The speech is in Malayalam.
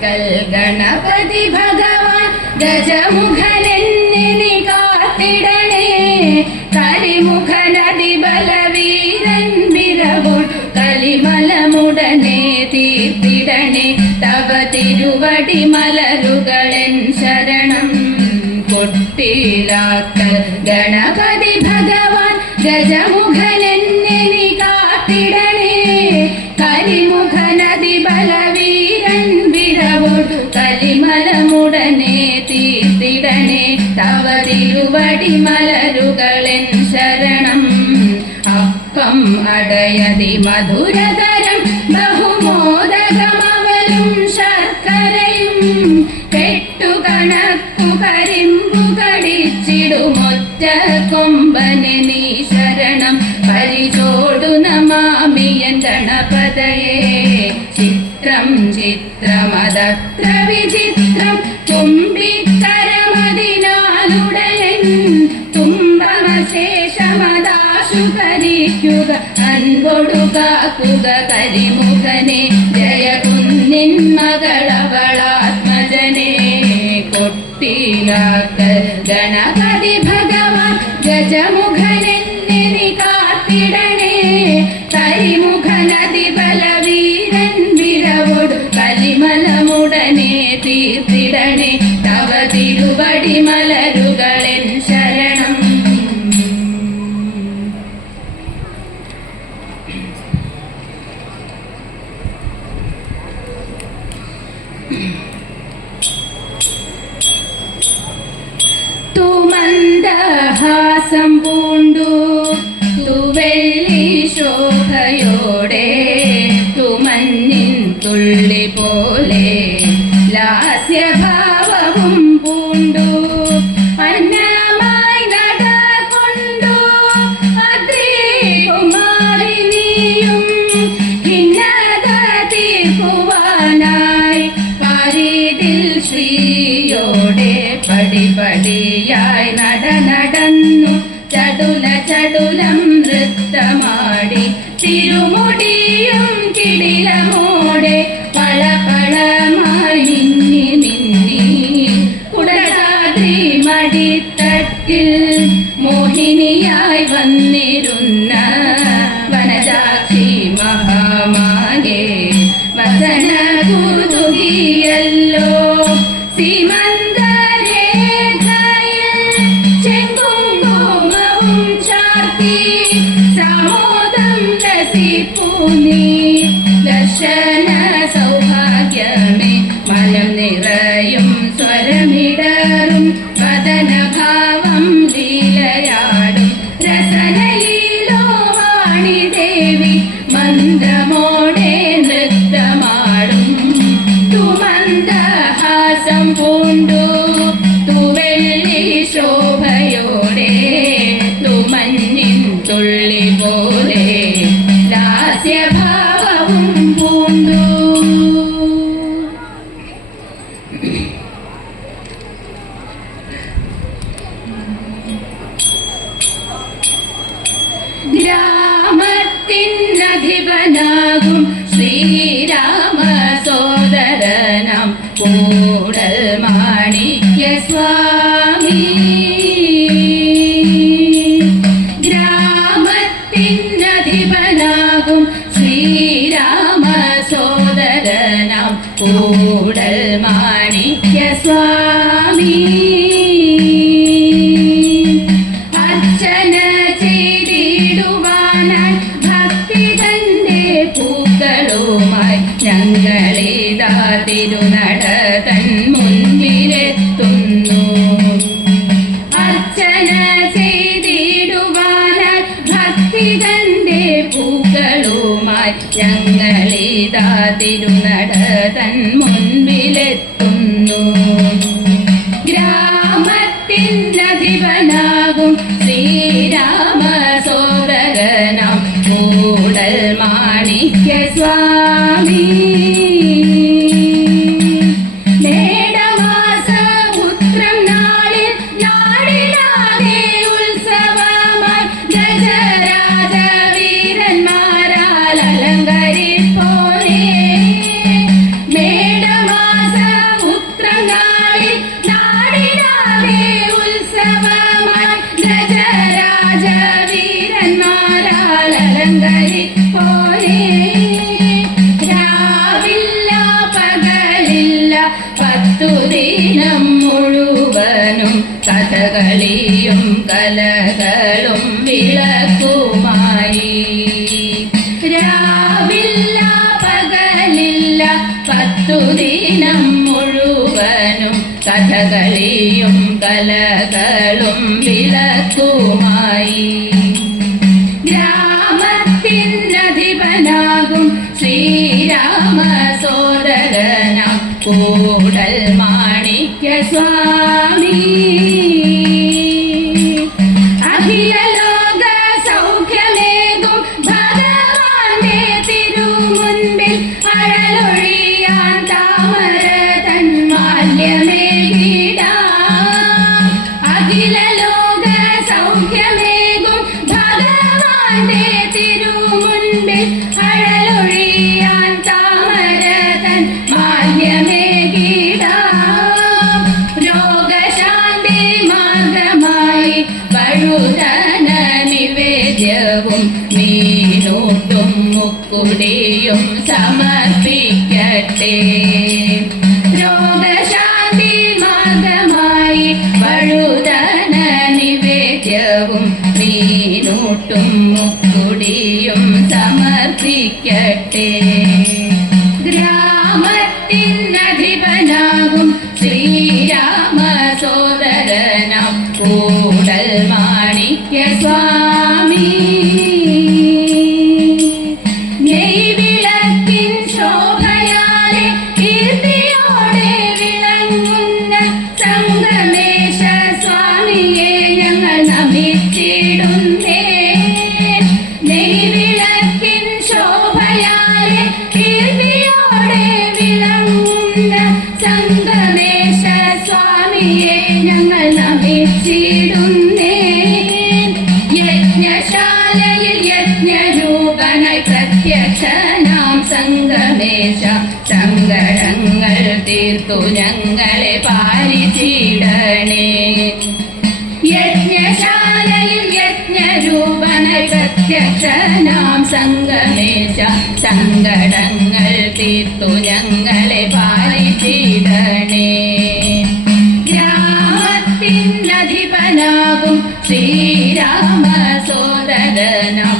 കാക്കൽ ഗണപതി ഭഗവാൻ ഗജമുഖനെന്നിനി കാത്തിടണേ കരിമുഖനതി ബലവീരൻ വിരവുൾ കലിമലമുടനെ തീർത്തിടണേ തവ തിരുവടി മലരുകളൻ ശരണം കൊട്ടിലാക്കൽ ഗണപതി ഭഗവാൻ ഗജമുഖനെന്നിനി അടയതി മധുരതരം ബഹുമോദകമവലും ശർക്കരയും കെട്ടുകണക്കു കരിമ്പു കടിച്ചിടുമൊറ്റ കൊമ്പനെ നീ ശരണം പരിചോടു നമാമിയൻ ഗണപതയെ. ചിത്രം ചിത്രമതത്ര വിചിത്രം തുമ്പിക്കരമതിനാലുടയൻ തുമ്പമശേഷമദാശു കരിക്കുക അൻപൊടു കാക്കുക കരിമുഖനെ ജയ കുന്നിൻ മകളവളാത്മജനെ കൊട്ടിലാക്കൽ ഗണപതി ഭഗവാൻ തുമന്ദഹാസം പൂണ്ടു. തുവെള്ളി ശോഭയോടെ തുമഞ്ഞിൻ തുള്ളി പോലെ വന്നിരുന്ന മാണിക്യ സ്വാമി ഗ്രാമത്തിനധിപനാകും ശ്രീരാമ സോദരനാം കൂടൽ മാണിക്യ സ്വാമി തിരുനട തൻ മുൻപിലെത്തുന്നു ഗ്രാമത്തിനധിപനാകും ദീപങ്ങളും രാവില്ല പകലില്ല പത്തുതി നിവേദ്യവും മീനോട്ടും മുക്കുടിയും സമർപ്പിക്കട്ടെ. രോഗശാന്തി മാർഗമായി വഴുതന നിവേദ്യവും മീനോട്ടും മുക്കും വസിക്കട്ടെ തീർത്തു ഞങ്ങളെ പാലിച്ചിടണേ യജ്ഞശാലയിൽ യജ്ഞരൂപന പ്രത്യക്ഷ നാം സംഗമേശ സങ്കട പാലിച്ചിട്ടു ഞങ്ങളെ പാലിച്ചിടണേ ഗ്രാമത്തിനധിപനാകും ശ്രീരാമ സോദരനം